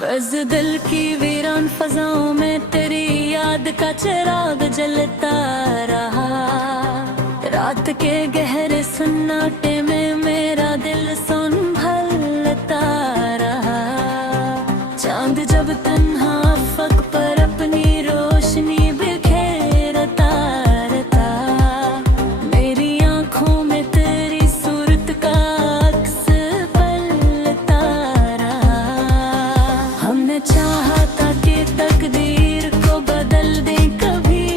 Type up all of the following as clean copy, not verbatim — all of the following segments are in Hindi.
रज़ दिल की वीरान फजाओं में तेरी याद का चिराग जलता रहा। रात के गहरे सन्नाटे में मेरा दिल संभलता रहा। चांद जब तन्हा अफक पर अपनी रोशनी बिखेरता रहता, मेरी आंखों में तेरी सूरत का अक्स पलता रहा। हमने चाहा था कि तकदीर को बदल दे कभी,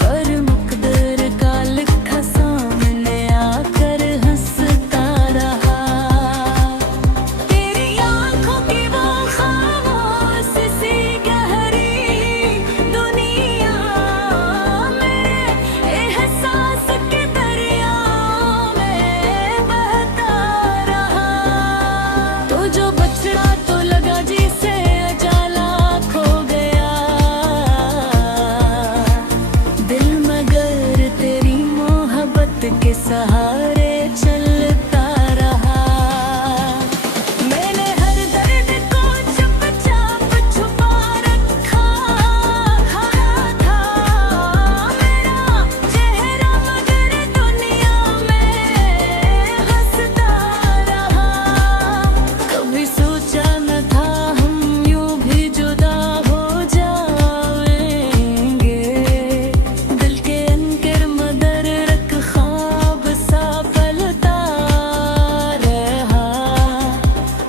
पर मुकद्दर का लिखा सामने आकर हंसता रहा। तेरी आंखों की वो खामोश सी गहरी दुनिया में एहसास के दरियाओं में बहता रहा। तो जो बछड़ा तो लगा जिसे अजाला खो गया, दिल मगर तेरी मोहब्बत के सहारे चलता रहा। मैंने हर दर्द को चुपचाप छुपा रखा था मेरा चेहरा, मगर दुनिया में हंसता रहा। कभी सोचा न था हम यूं भी जुदा हो जाएंगे, दिल के अंकर मदर रख ख्वाब सा पलता रहा।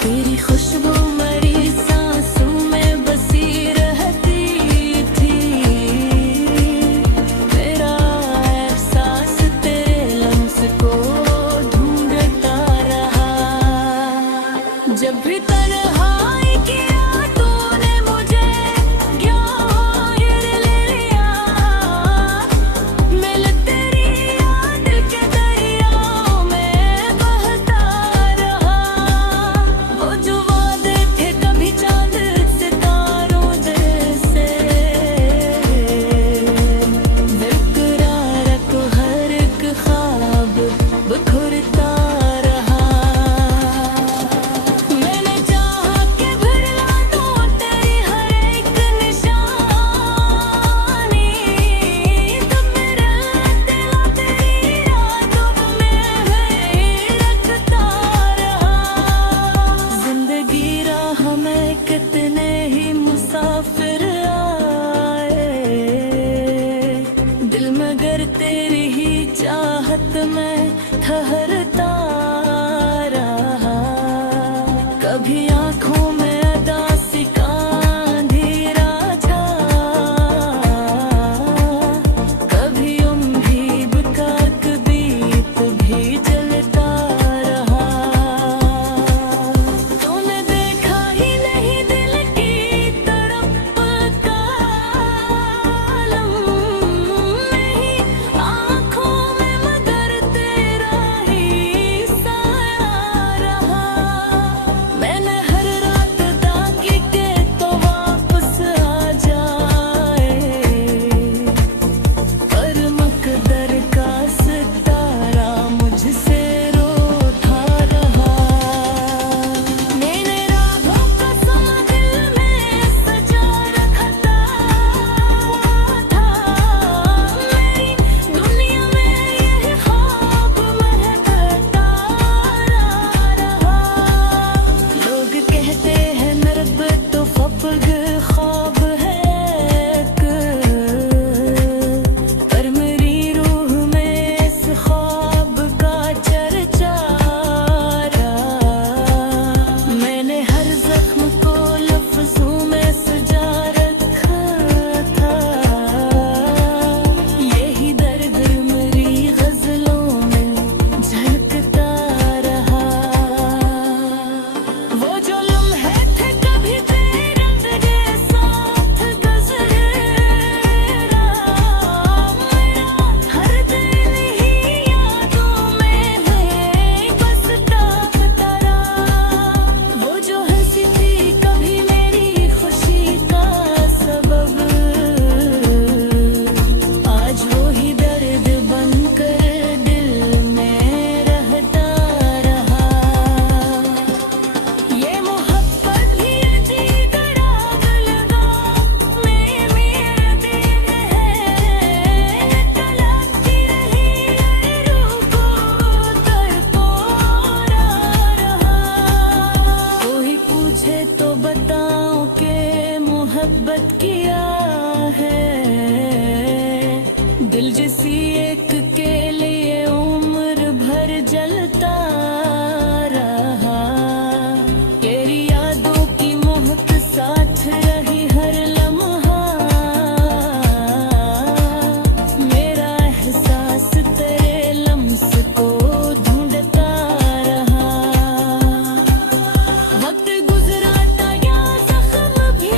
तेरी खुशबू मरी सांसों में बसी रहती थी, मेरा एहसास तेरे लम्स को ढूंढता रहा। जब भी तन्हाई किया तूने मुझे घेर ले लिया, मिल तेरी याद के दरियाओं में बहता रहा। वो जो वादे थे कभी चांद सितारों जैसे, बेकरार तो हर एक ख्वाब बिखरता रहा। मैंने चाहा मोहब्बत किया है। दिल जिसी एक के लिए उम्र भर जलता रहा। तेरी यादों की मोहक साथ रही हर लम्हा। मेरा एहसास तेरे लम्स को ढूंढता रहा। वक्त गुजराता या जख्म भी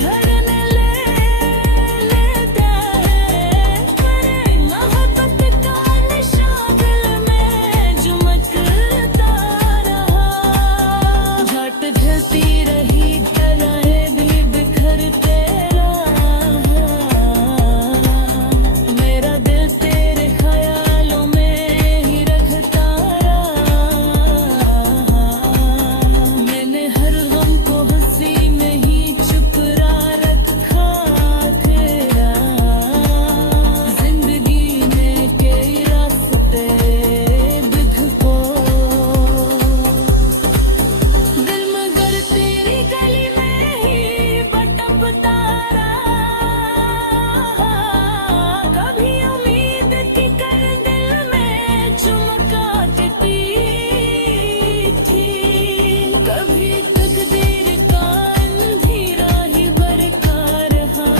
भरने लेता है। मेरे मोहब्बत का निशान दिल में चमकता रहा। झट ढलती रही तरह भी बिखरते रहा। मेरा दिल तेरे ख्यालों में ही रखता रहा। मैंने हर गम को हंसी में ही छुपा रखा तेरा। जिंदगी में कई रास्ते बिधको। दिल मगर तेरी गली में ही भटकता रहा। कभी उम्मीद की कर दिल में चमकाती थी। कभी तकदीर का अंधेरा ही बरका रहा।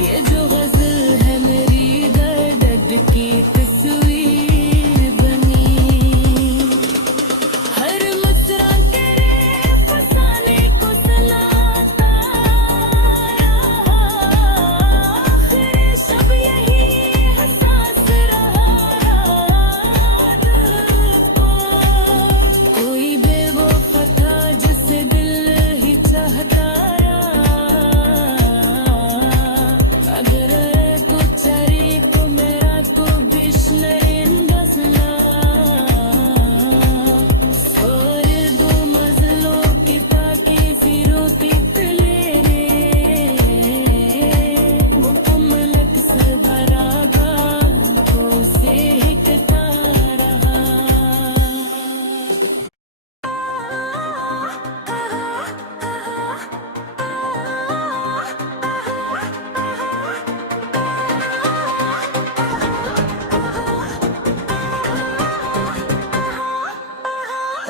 ये जो गजल है मेरी दर्द की तस्वीर बनी। हर मुस्कुरा तेरे फसाने को सुनाता रहा। आखिर सब यही एहसास रहा दिल को। कोई बेवफा था जिसे दिल ही चाहता रहा। अगर कुछ को मेरा को बिश्नरिन दसला। और दो मजलों की ताकि फिरोती तलेरे। मुकम्मलक से भरागा को से हिकता रहा।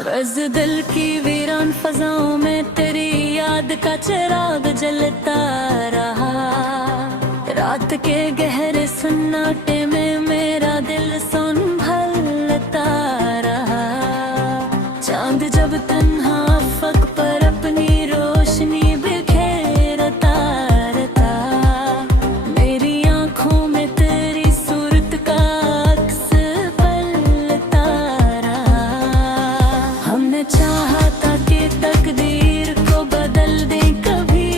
बस दिल की वीरान फजाओं में तेरी याद का चिराग जलता रहा। रात के गहरे सन्नाटे में मेरा दिल संभलता रहा। चांद जब तन्हा अफक पर अपनी रोशनी बिखेरता रहता। मेरी आंखों में तेरी सूरत का अक्स पलता रहा। हमने चाहा था कि तकदीर को बदल दे कभी।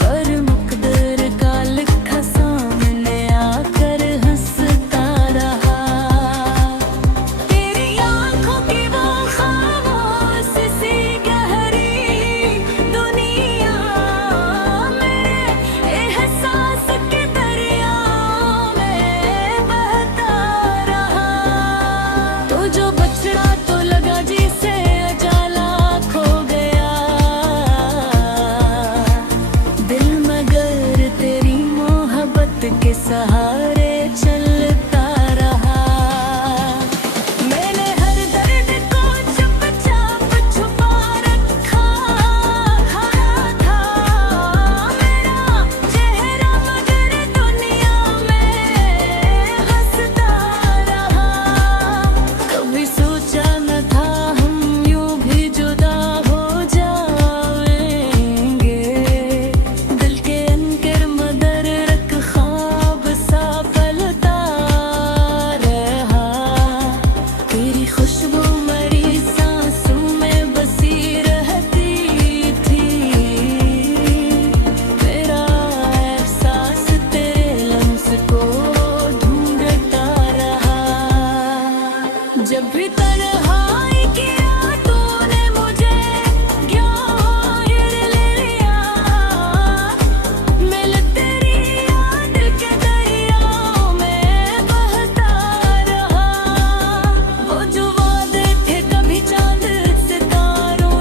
पर मुकद्दर का लिखा सामने आकर हंसता रहा। तेरी आंखों की वो खामोश सी गहरी दुनिया में एहसास के दरियाओं में बहता रहा। तो जो बछड़ा तो लगा जिसे अजाला खो गया। दिल मगर तेरी मोहब्बत के सहारे चलता रहा। मैंने हर दर्द को चुपचाप छुपा रखा था। मेरा चेहरा मगर दुनिया में हंसता रहा। कभी सोचा न था हम यूं भी जुदा हो जाएंगे। दिल के अंकर मदर रख ख्वाब सा पलता रहा। तेरी खुशबू मरी सांसों में बसी रहती थी। मेरा एहसास तेरे लम्स को ढूंढता रहा। जब भी तन्हाई की रातों ने मुझे घेर लिया। मिल तेरी याद के दरियाओं में बहता रहा। वो जो वादे थे कभी चांद सितारों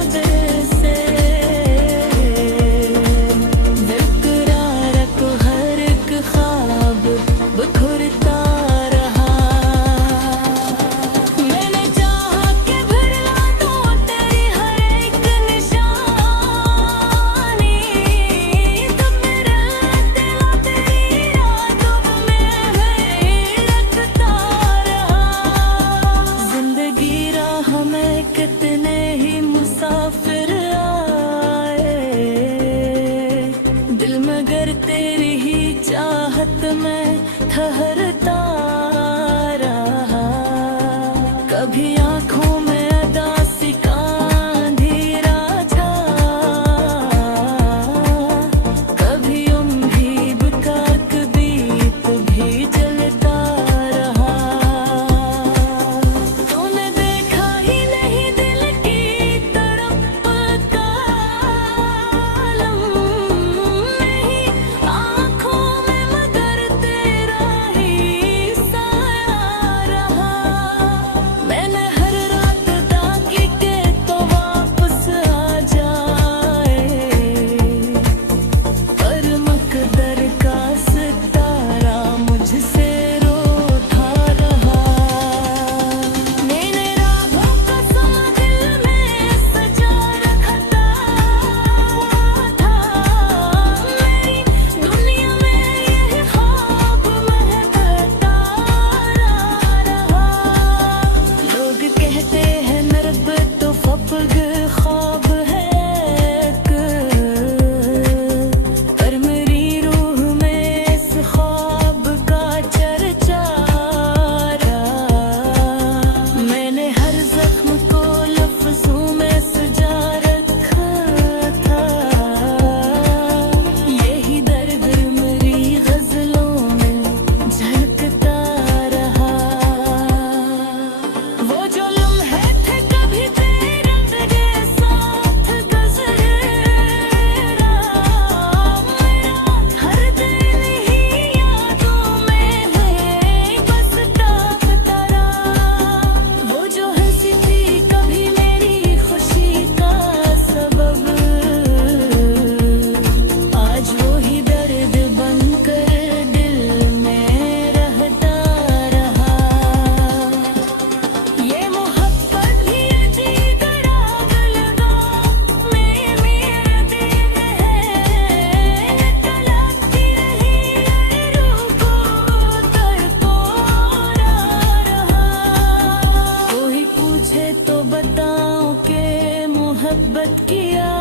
मोहब्बत किया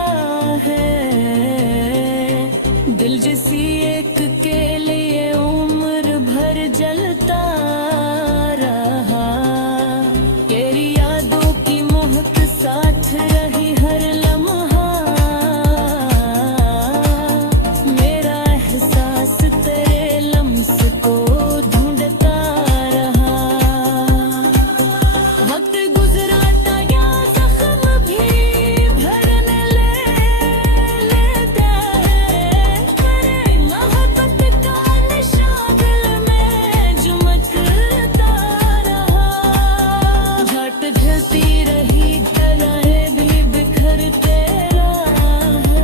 है। दिल जिसी एक के लिए उम्र भर जलता रहा। तेरी यादों की महक साथ रही हर लम्हा। मेरा एहसास तेरे लम्स को ढूंढता रहा। वक्त गुजराता या जख्म भी भरने लेता है। तेरे मोहब्बत का निशान दिल में चमकता रहा। झट ढलती रही तरह भी बिखरते रहा।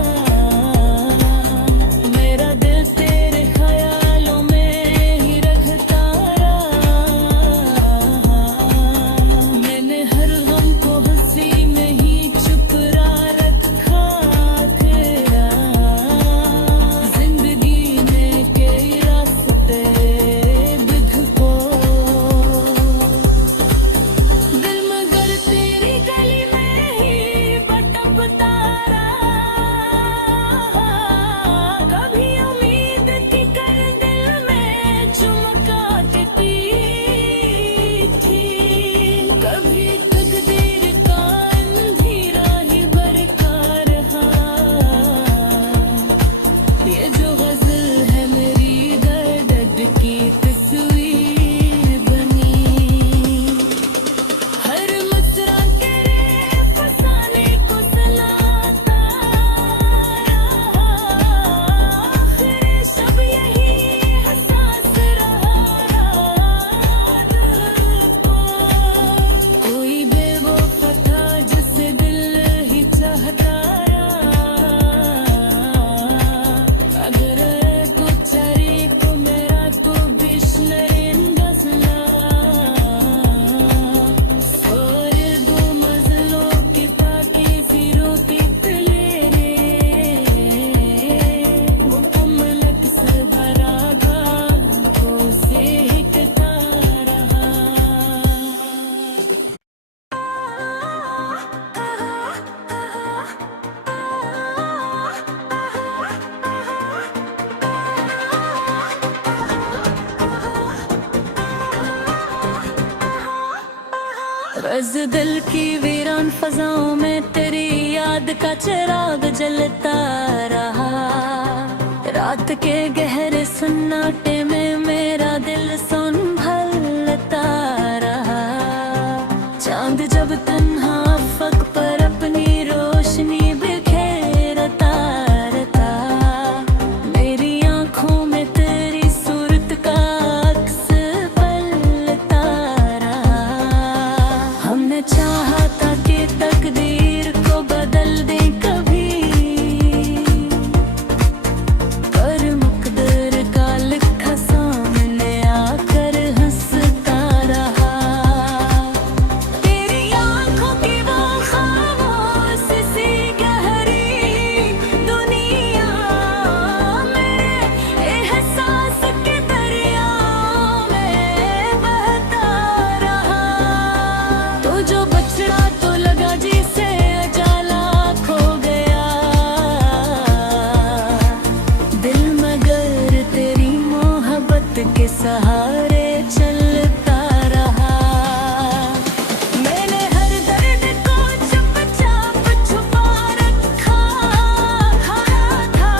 मेरा दिल तेरे ख्यालों में ही रखता रहा। मैंने हर गम को हंसी में ही छुपा रखा तेरा। जिंदगी में कई रास्ते बिधको। दिल मगर तेरी गली में ही भटकता रहा। कभी उम्मीद की कर दिल में चमकाती थी। कभी तकदीर का अंधेरा ही बरका रहा। ये जो गजल है मेरी दर्द की तस्वीर बनी। हर मुस्कुरा तेरे फसाने को सुनाता रहा। आखिर सब यही एहसास रहा दिल को। कोई बेवफा था जिसे दिल ही चाहता रहा। अगर कुछ को मेरा को बिश्नरिंदसला। और दो मजलों की ताकि फिरोती तलेरे। मुकम्मलक से भरागा को से हिकता रहा। बस दिल की वीरान फजाओं में तेरी याद का चिराग जलता रहा। रात के गहरे सन्नाटे में मेरा दिल संभलता रहा। चांद जब तन्हा अफक पर अपनी रोशनी बिखेरता रहता। मेरी आंखों में तेरी सूरत का अक्स पलता रहा। हमने चाहा था कि तकदीर को बदल दे कभी। पर मुकद्दर का लिखा सामने आकर हंसता रहा। तेरी आंखों की वो खामोश सी गहरी दुनिया में एहसास के दरियाओं में बहता रहा। तो जो बछड़ा तो लगा जिसे अजाला खो गया। दिल मगर तेरी मोहब्बत के सहारे चलता रहा। मैंने हर दर्द को चुपचाप छुपा रखा था।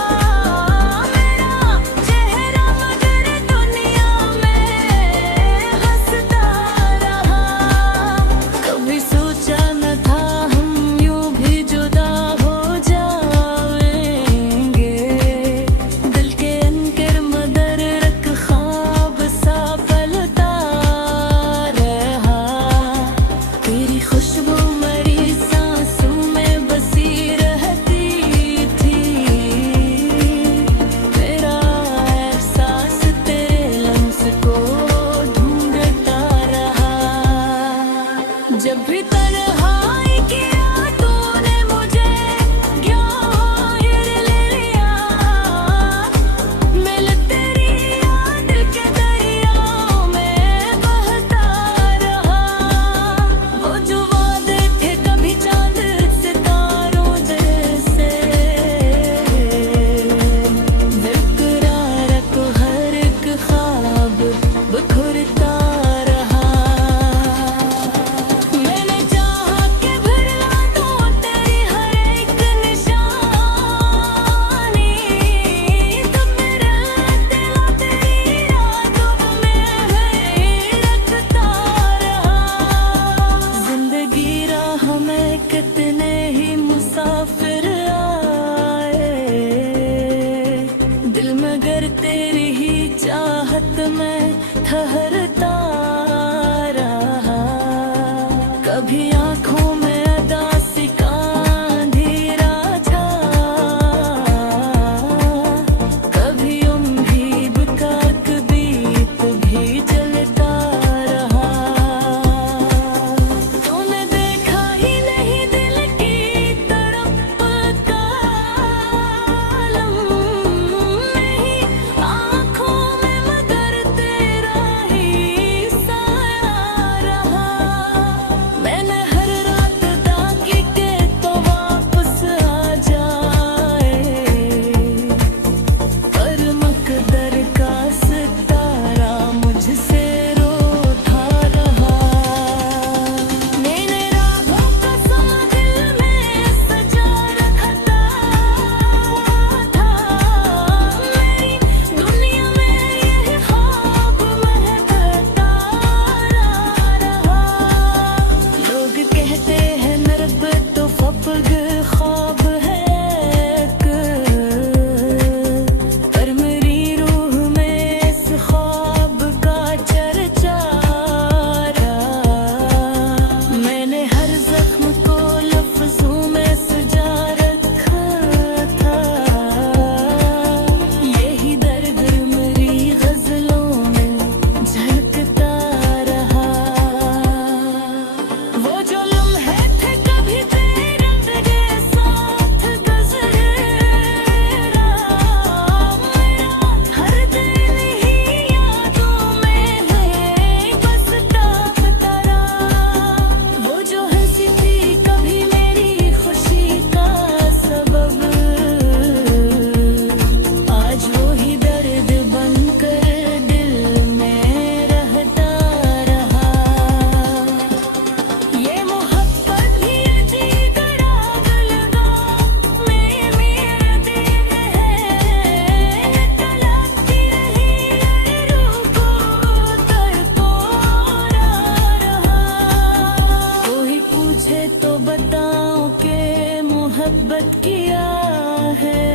मेरा चेहरा मगर दुनिया में हंसता रहा। कभी सोचा न था हम यूं भी जुदा हो जाएंगे। दिल के अंकर मदर रख ख्वाब सा पलता रहा। तेरी खुशबू मरी सांसों में बसी रहती थी। मेरा एहसास तेरे लम्स को ढूंढता रहा। जब भी तन्हाई की रातों ने मुझे घेर लिया। मिल तेरी याद के दरियाओं में बहता रहा। वो जो वादे थे कभी चांद सितारों कभी आंखों में अदासी का अंधेरा छा, कभी उम्मीद का दीप भी जलता रहा। तूने देखा ही नहीं दिल की तड़प का आलम, नहीं आंखों में मगर तेरा ही साया रहा। मैंने हर रात ताकी के तो वापस आ जाए, पर मकदर का सितारा मुझसे रोता रहा। मैंने रातों का समा दिल में सजा रखा था, मेरी दुनिया में यह ख्वाब महकता रहा। लोग कहते हैं नर्ब तो फपग ख्वाब है एक, पर मेरी रूह में इस ख्वाब का चर्चा रहा। मैंने हर जख्म को लफ्जों में सजा रखा था, यही दर्द मेरी गजलों में झलकता रहा। वो जो लम्हे थे कभी तेरे साथ गुजरे, मेरा हर दिन ही यादों में है बसता रहा। वो जो हंसी थी कभी मेरी खुशी का सबब, आज वो ही दर्द बनकर दिल में रहता रहा। ये मोहब्बत भी अजीब राग लगा में मेरे दिल है, तड़पती रही रूह को तड़पोरा रहा। कोई पूछे तो बताऊं कि मोहब्बत किया है।